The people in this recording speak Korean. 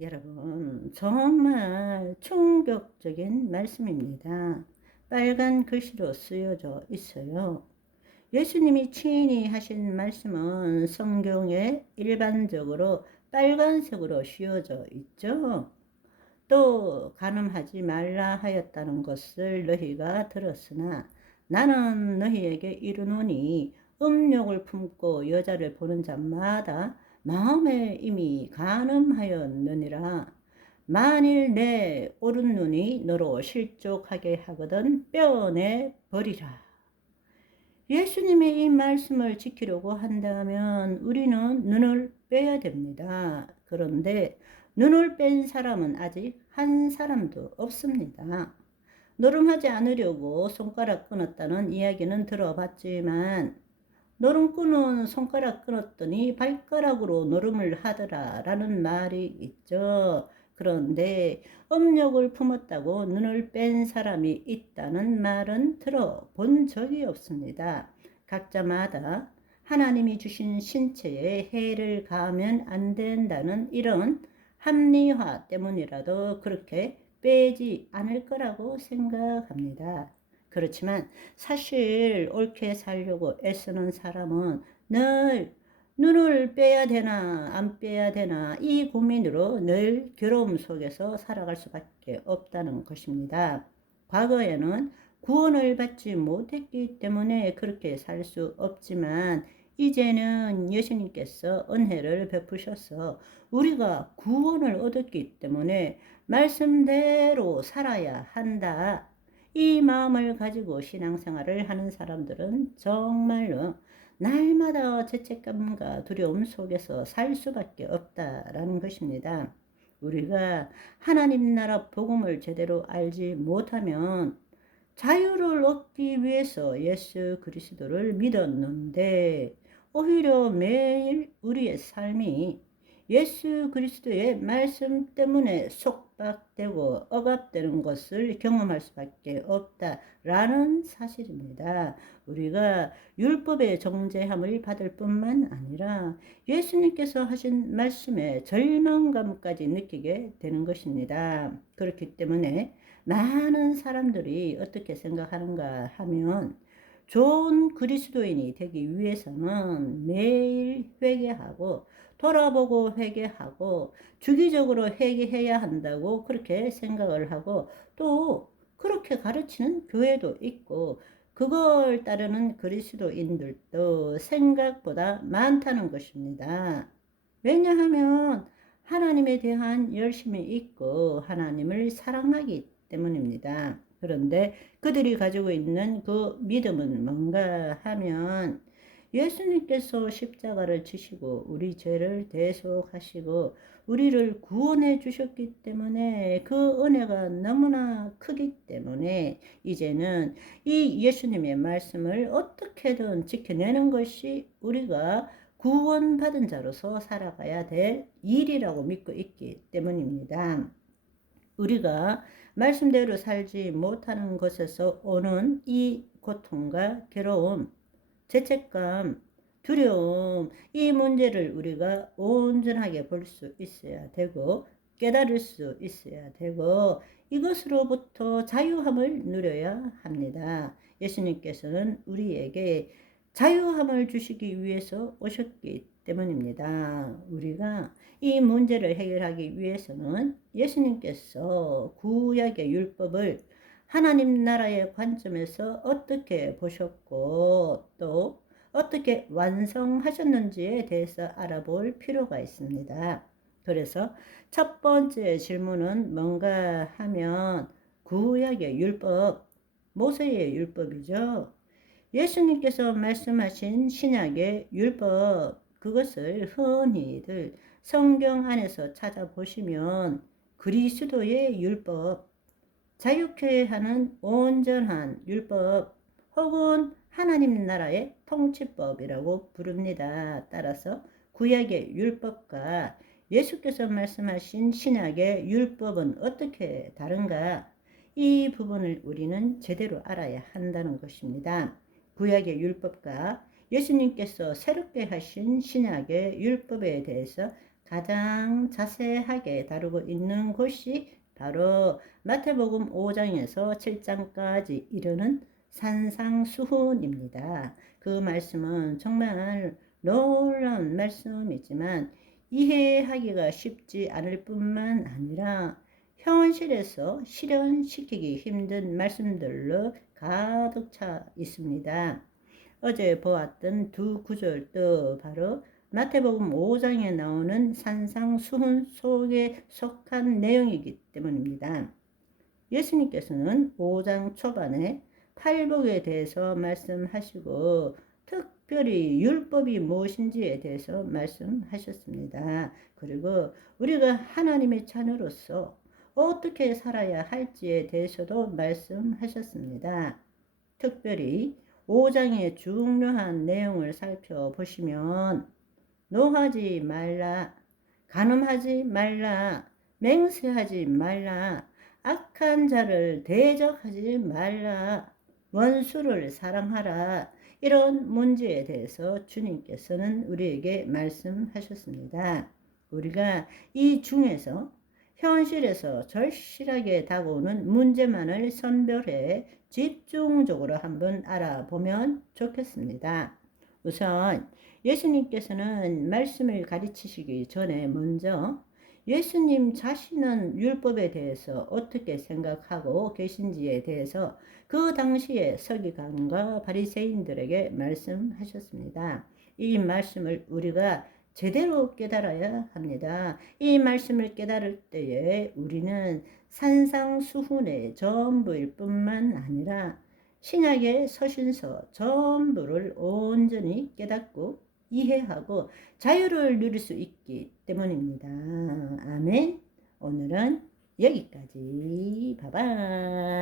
여러분, 정말 충격적인 말씀입니다. 빨간 글씨로 쓰여져 있어요. 예수님이 친히 하신 말씀은 성경에 일반적으로 빨간색으로 씌워져 있죠. 또 간음하지 말라 하였다는 것을 너희가 들었으나 나는 너희에게 이르노니 음욕을 품고 여자를 보는 자마다 마음에 이미 간음하였느니라. 만일 내 오른 눈이 너로 실족하게 하거든 뼈내 버리라. 예수님의 이 말씀을 지키려고 한다면 우리는 눈을 빼야 됩니다. 그런데 눈을 뺀 사람은 아직 한 사람도 없습니다. 노름하지 않으려고 손가락 끊었다는 이야기는 들어봤지만 노름꾼은 손가락 끊었더니 발가락으로 노름을 하더라 라는 말이 있죠. 그런데 음욕을 품었다고 눈을 뺀 사람이 있다는 말은 들어본 적이 없습니다. 각자마다 하나님이 주신 신체에 해를 가하면 안 된다는 이런 합리화 때문이라도 그렇게 빼지 않을 거라고 생각합니다. 그렇지만 사실 옳게 살려고 애쓰는 사람은 늘 눈을 빼야 되나 안 빼야 되나 이 고민으로 늘 괴로움 속에서 살아갈 수밖에 없다는 것입니다. 과거에는 구원을 받지 못했기 때문에 그렇게 살 수 없지만 이제는 예수님께서 은혜를 베푸셔서 우리가 구원을 얻었기 때문에 말씀대로 살아야 한다. 이 마음을 가지고 신앙생활을 하는 사람들은 정말로 날마다 죄책감과 두려움 속에서 살 수밖에 없다라는 것입니다. 우리가 하나님 나라 복음을 제대로 알지 못하면 자유를 얻기 위해서 예수 그리스도를 믿었는데 오히려 매일 우리의 삶이 예수 그리스도의 말씀 때문에 속박되고 억압되는 것을 경험할 수밖에 없다라는 사실입니다. 우리가 율법의 정죄함을 받을 뿐만 아니라 예수님께서 하신 말씀에 절망감까지 느끼게 되는 것입니다. 그렇기 때문에 많은 사람들이 어떻게 생각하는가 하면 좋은 그리스도인이 되기 위해서는 매일 회개하고 돌아보고 회개하고 주기적으로 회개해야 한다고 그렇게 생각을 하고 또 그렇게 가르치는 교회도 있고 그걸 따르는 그리스도인들도 생각보다 많다는 것입니다. 왜냐하면 하나님에 대한 열심이 있고 하나님을 사랑하기 때문입니다. 그런데 그들이 가지고 있는 그 믿음은 뭔가 하면 예수님께서 십자가를 지시고 우리 죄를 대속하시고 우리를 구원해 주셨기 때문에 그 은혜가 너무나 크기 때문에 이제는 이 예수님의 말씀을 어떻게든 지켜내는 것이 우리가 구원받은 자로서 살아가야 될 일이라고 믿고 있기 때문입니다. 우리가 말씀대로 살지 못하는 것에서 오는 이 고통과 괴로움, 죄책감, 두려움, 이 문제를 우리가 온전하게 볼 수 있어야 되고 깨달을 수 있어야 되고 이것으로부터 자유함을 누려야 합니다. 예수님께서는 우리에게 자유함을 주시기 위해서 오셨기 때문입니다. 우리가 이 문제를 해결하기 위해서는 예수님께서 구약의 율법을 하나님 나라의 관점에서 어떻게 보셨고 또 어떻게 완성하셨는지에 대해서 알아볼 필요가 있습니다. 그래서 첫 번째 질문은 뭔가 하면 구약의 율법, 모세의 율법이죠. 예수님께서 말씀하신 신약의 율법, 그것을 흔히들 성경 안에서 찾아보시면 그리스도의 율법, 자유케 하는 온전한 율법 혹은 하나님 나라의 통치법이라고 부릅니다. 따라서 구약의 율법과 예수께서 말씀하신 신약의 율법은 어떻게 다른가? 이 부분을 우리는 제대로 알아야 한다는 것입니다. 구약의 율법과 예수님께서 새롭게 하신 신약의 율법에 대해서 가장 자세하게 다루고 있는 곳이 바로 마태복음 5장에서 7장까지 이르는 산상수훈입니다. 그 말씀은 정말 놀라운 말씀이지만 이해하기가 쉽지 않을 뿐만 아니라 현실에서 실현시키기 힘든 말씀들로 가득 차 있습니다. 어제 보았던 두 구절도 바로 마태복음 5장에 나오는 산상수훈 속에 속한 내용이기 때문입니다. 예수님께서는 5장 초반에 팔복에 대해서 말씀하시고 특별히 율법이 무엇인지에 대해서 말씀하셨습니다. 그리고 우리가 하나님의 자녀로서 어떻게 살아야 할지에 대해서도 말씀하셨습니다. 특별히 5장의 중요한 내용을 살펴보시면 노하지 말라, 간음하지 말라, 맹세하지 말라, 악한 자를 대적하지 말라, 원수를 사랑하라, 이런 문제에 대해서 주님께서는 우리에게 말씀하셨습니다. 우리가 이 중에서 현실에서 절실하게 다가오는 문제만을 선별해 집중적으로 한번 알아보면 좋겠습니다. 우선 예수님께서는 말씀을 가르치시기 전에 먼저 예수님 자신은 율법에 대해서 어떻게 생각하고 계신지에 대해서 그 당시에 서기관과 바리새인들에게 말씀하셨습니다. 이 말씀을 우리가 제대로 깨달아야 합니다. 이 말씀을 깨달을 때에 우리는 산상수훈의 전부일 뿐만 아니라 신약의 서신서 전부를 온전히 깨닫고 이해하고 자유를 누릴 수 있기 때문입니다. 아멘. 오늘은 여기까지. 바이바이.